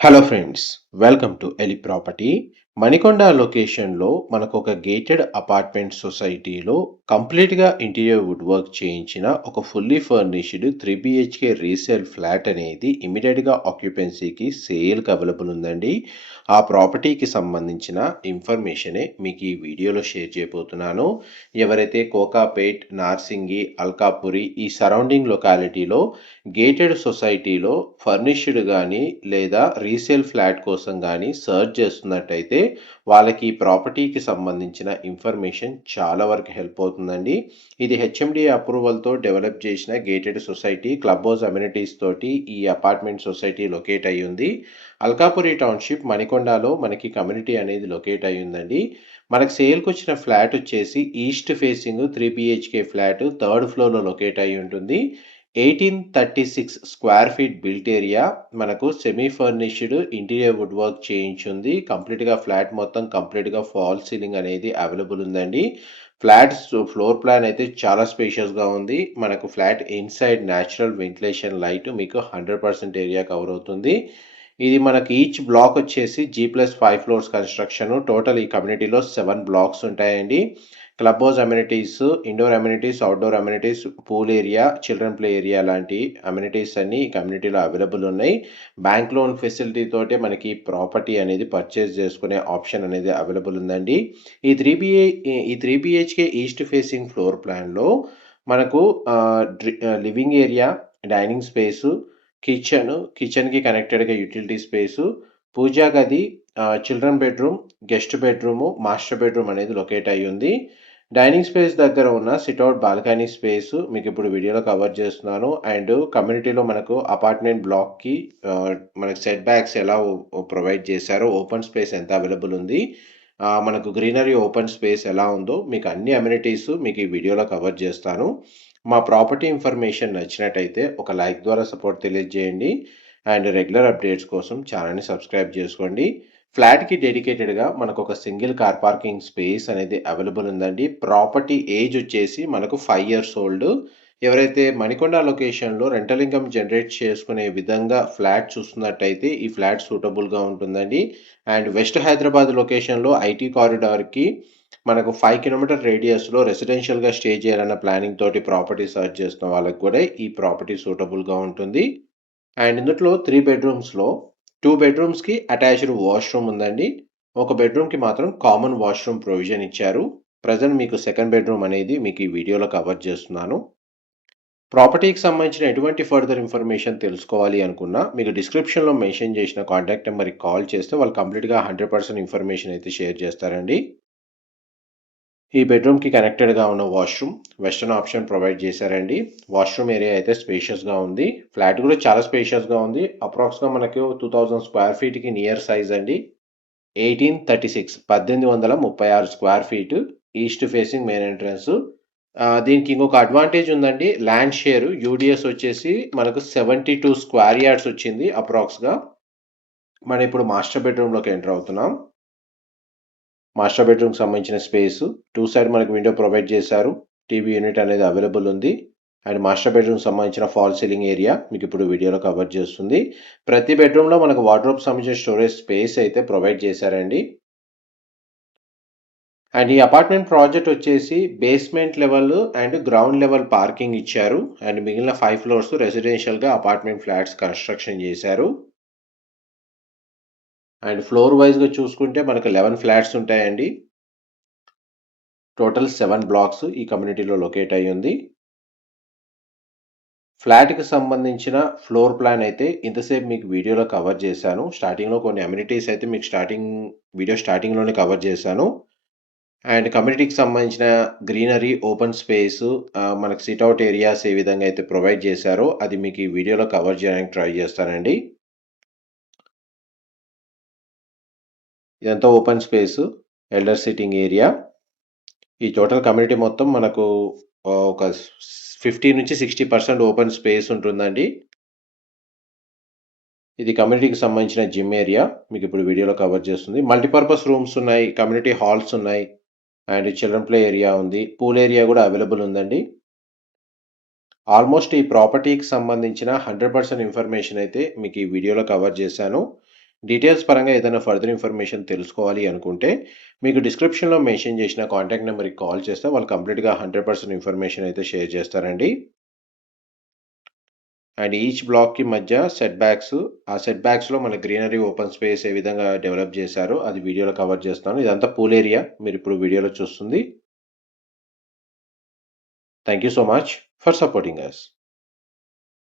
Hello friends, welcome to Eli property. Manikonda లొకేషన్లో మనకు ఒక గేటెడ్ అపార్ట్మెంట్ సొసైటీలో కంప్లీట్గా ఇంటీరియర్ వుడ్ వర్క్ చేయించిన ఒక fully furnished 3 BHK resale flat అనేది ఇమీడియట్గా ఆక్యుపెన్సీకి సేల్కి అవైలబుల్ ఉందండి. ఆ ప్రాపర్టీకి సంబంధించిన ఇన్ఫర్మేషనే మీకు ఈ వీడియోలో షేర్ చేయబోతున్నాను. ఎవరైతే కోకాపేట్, నార్సింగి, అల్కాపురి ఈ సరౌండింగ్ లొకాలిటీలో గేటెడ్ సొసైటీలో ఫర్నిష్డ్ కానీ లేదా రీసేల్ ఫ్లాట్ కోసం కానీ సర్చ్ చేస్తున్నట్టయితే వాళ్ళకి ఈ ప్రాపర్టీకి సంబంధించిన ఇన్ఫర్మేషన్ చాలా వరకు హెల్ప్ అవుతుందండి. ఇది హెచ్ఎండి అప్రూవల్తో డెవలప్ చేసిన gated society, club house amenities తోటి ఈ అపార్ట్మెంట్ సొసైటీ లొకేట్ అయ్యి ఉంది. అల్కాపురి టౌన్షిప్ మణికొండలో మనకి కమ్యూనిటీ అనేది లొకేట్ అయ్యి ఉందండి. మనకు సేల్కి వచ్చిన ఫ్లాట్ వచ్చేసి east facing 3 BHK flat, third ఫ్లోర్లో లొకేట్ అయ్యి ఉంటుంది. 1836 స్క్వేర్ ఫీట్ బిల్ట్ ఏరియా, మనకు semi furnished interior wood work చేయించుంది. కంప్లీట్గా ఫ్లాట్ మొత్తం కంప్లీట్గా ఫాల్ సీలింగ్ అనేది అవైలబుల్ ఉందండి. ఫ్లాట్స్ ఫ్లోర్ ప్లాన్ అయితే చాలా స్పేషియస్గా ఉంది. మనకు flat inside natural ventilation light మీకు 100% ఏరియా కవర్ అవుతుంది. ఇది మనకి ఈచ్ బ్లాక్ వచ్చేసి G+5 ఫ్లోర్స్ కన్స్ట్రక్షన్. టోటల్ ఈ కమ్యూనిటీలో 7 బ్లాక్స్ ఉంటాయండి. Club house amenities, indoor amenities, outdoor amenities, pool area, children play area లాంటి అమ్యూనిటీస్ అన్ని ఈ కమ్యూనిటీలో అవైలబుల్ ఉన్నాయి. బ్యాంక్ లోన్ ఫెసిలిటీ తోటే మనకి ప్రాపర్టీ అనేది పర్చేస్ చేసుకునే ఆప్షన్ అనేది అవైలబుల్ ఉందండి. ఈ 3 BHK ఈస్ట్ ఫేసింగ్ ఫ్లోర్ ప్లాన్లో మనకు లివింగ్ ఏరియా, డైనింగ్ స్పేసు, కిచెన్కి కనెక్టెడ్గా యూటిలిటీ స్పేసు, పూజా గది, children bedroom, guest bedroom, master bedroom అనేది లొకేట్ అయ్యి ఉంది. డైనింగ్ స్పేస్ దగ్గర ఉన్న సిట్అవుట్ బాల్కనీ స్పేస్ మీకు ఇప్పుడు వీడియోలో కవర్ చేస్తున్నాను. అండ్ కమ్యూనిటీలో మనకు అపార్ట్మెంట్ బ్లాక్కి మనకు సెట్ బ్యాక్స్ ఎలా ప్రొవైడ్ చేశారో, ఓపెన్ స్పేస్ ఎంత అవైలబుల్ ఉంది, మనకు గ్రీనరీ ఓపెన్ స్పేస్ ఎలా ఉందో మీకు అన్ని అమ్యూనిటీస్ మీకు ఈ వీడియోలో కవర్ చేస్తాను. మా ప్రాపర్టీ ఇన్ఫర్మేషన్ నచ్చినట్టయితే ఒక లైక్ ద్వారా సపోర్ట్ తెలియజేయండి. అండ్ రెగ్యులర్ అప్డేట్స్ కోసం ఛానల్ని సబ్స్క్రైబ్ చేసుకోండి. ఫ్లాట్కి డెడికేటెడ్గా మనకు ఒక సింగిల్ కార్ పార్కింగ్ స్పేస్ అనేది అవైలబుల్ ఉందండి. ప్రాపర్టీ ఏజ్ వచ్చేసి మనకు 5 years ఓల్డ్. ఎవరైతే మణికొండ లొకేషన్లో రెంటల్ ఇన్కమ్ జనరేట్ చేసుకునే విధంగా ఫ్లాట్ చూస్తున్నట్టయితే ఈ ఫ్లాట్ సూటబుల్గా ఉంటుందండి. అండ్ వెస్ట్ హైదరాబాద్ లొకేషన్లో ఐటీ కారిడార్కి మనకు 5 kilometer రేడియస్లో రెసిడెన్షియల్గా స్టే చేయాలన్న ప్లానింగ్ తోటి ప్రాపర్టీ సర్చ్ చేస్తున్న వాళ్ళకి కూడా ఈ ప్రాపర్టీ సూటబుల్గా ఉంటుంది. అండ్ ఇందులో 3 bedrooms టూ బెడ్రూమ్స్కి అటాచ్డ్ వాష్రూమ్ ఉందండి. ఒక బెడ్రూమ్కి మాత్రం కామన్ వాష్రూమ్ ప్రొవిజన్ ఇచ్చారు. ప్రజెంట్ మీకు సెకండ్ బెడ్రూమ్ అనేది మీకు ఈ వీడియోలో కవర్ చేస్తున్నాను. ప్రాపర్టీకి సంబంధించిన ఎటువంటి ఫర్దర్ ఇన్ఫర్మేషన్ తెలుసుకోవాలి అనుకున్నా మీకు డిస్క్రిప్షన్లో మెన్షన్ చేసిన కాంటాక్ట్ నెంబర్కి కాల్ చేస్తే వాళ్ళు కంప్లీట్గా 100% ఇన్ఫర్మేషన్ అయితే షేర్ చేస్తారండి. ఈ బెడ్రూమ్కి కనెక్టెడ్గా ఉన్న వాష్రూమ్ వెస్టర్న్ ఆప్షన్ ప్రొవైడ్ చేశారండి. వాష్రూమ్ ఏరియా అయితే స్పేషియస్గా ఉంది. ఫ్లాట్ కూడా చాలా స్పేషియస్గా ఉంది. అప్రాక్స్గా మనకు 2000 స్క్వేర్ ఫీట్కి నియర్ సైజ్ అండి. 1836 square feet, east facing main entrance. దీనికి ఇంకొక అడ్వాంటేజ్ ఉందండి. ల్యాండ్ షేర్ యూడిఎస్ వచ్చేసి మనకు 72 స్క్వేర్ యార్డ్స్ వచ్చింది అప్రాక్స్గా. మనం ఇప్పుడు మాస్టర్ బెడ్రూమ్లోకి ఎంటర్ అవుతున్నాం. మాస్టర్ బెడ్రూమ్కి సంబంధించిన స్పేస్, 2 side మనకి విండో ప్రొవైడ్ చేశారు. టీవీ యూనిట్ అనేది అవైలబుల్ ఉంది. అండ్ మాస్టర్ బెడ్రూమ్ సంబంధించిన ఫాల్ సీలింగ్ ఏరియా మీకు ఇప్పుడు వీడియోలో కవర్ చేస్తుంది. ప్రతి బెడ్రూమ్లో మనకు వార్డ్రోబ్ సంబంధించిన స్టోరేజ్ స్పేస్ అయితే ప్రొవైడ్ చేశారండి. అండ్ ఈ అపార్ట్మెంట్ ప్రాజెక్ట్ వచ్చేసి basement level and ground level parking ఇచ్చారు. అండ్ మిగిలిన 5 floors రెసిడెన్షియల్గా అపార్ట్మెంట్ ఫ్లాట్స్ కన్స్ట్రక్షన్ చేశారు. అండ్ ఫ్లోర్ వైజ్గా చూసుకుంటే మనకు 11 ఫ్లాట్స్ ఉంటాయండి. టోటల్ 7 blocks ఈ కమ్యూనిటీలో లొకేట్ అయ్యి ఉంది. ఫ్లాట్కి సంబంధించిన ఫ్లోర్ ప్లాన్ అయితే ఇంతసేపు మీకు వీడియోలో కవర్ చేశాను. స్టార్టింగ్లో కొన్ని అమ్యూనిటీస్ అయితే మీకు వీడియో స్టార్టింగ్లోనే కవర్ చేశాను. అండ్ కమ్యూనిటీకి సంబంధించిన గ్రీనరీ, ఓపెన్ స్పేస్, మనకు సిట్అవుట్ ఏరియాస్ ఏ విధంగా అయితే ప్రొవైడ్ చేశారో అది మీకు ఈ వీడియోలో కవర్ చేయడానికి ట్రై చేస్తానండి. ఇదంతా open space, elder sitting area. ఈ టోటల్ కమ్యూనిటీ మొత్తం మనకు ఒక 50-60% ఓపెన్ స్పేస్ ఉంటుందండి. ఇది కమ్యూనిటీకి సంబంధించిన జిమ్ ఏరియా మీకు ఇప్పుడు వీడియోలో కవర్ చేస్తుంది. మల్టీపర్పస్ రూమ్స్ ఉన్నాయి, కమ్యూనిటీ హాల్స్ ఉన్నాయి, అండ్ చిల్డ్రన్ ప్లే ఏరియా ఉంది, పూల్ ఏరియా కూడా అవైలబుల్ ఉందండి. ఆల్మోస్ట్ ఈ ప్రాపర్టీకి సంబంధించిన 100% ఇన్ఫర్మేషన్ అయితే మీకు ఈ వీడియోలో కవర్ చేశాను. డీటెయిల్స్ పరంగా ఏదైనా ఫర్దర్ ఇన్ఫర్మేషన్ తెలుసుకోవాలి అనుకుంటే మీకు డిస్క్రిప్షన్లో మెన్షన్ చేసిన కాంటాక్ట్ నెంబర్కి కాల్ చేస్తే వాళ్ళు కంప్లీట్గా 100% ఇన్ఫర్మేషన్ అయితే షేర్ చేస్తారండి. అండ్ ఈచ్ బ్లాక్కి మధ్య సెట్ బ్యాక్స్, ఆ సెట్ బ్యాక్స్లో మన గ్రీనరీ ఓపెన్ స్పేస్ ఏ విధంగా డెవలప్ చేశారో అది వీడియోలో కవర్ చేస్తాను. ఇదంతా పూల్ ఏరియా మీరు ఇప్పుడు వీడియోలో చూస్తుంది. Thank you so much for supporting us.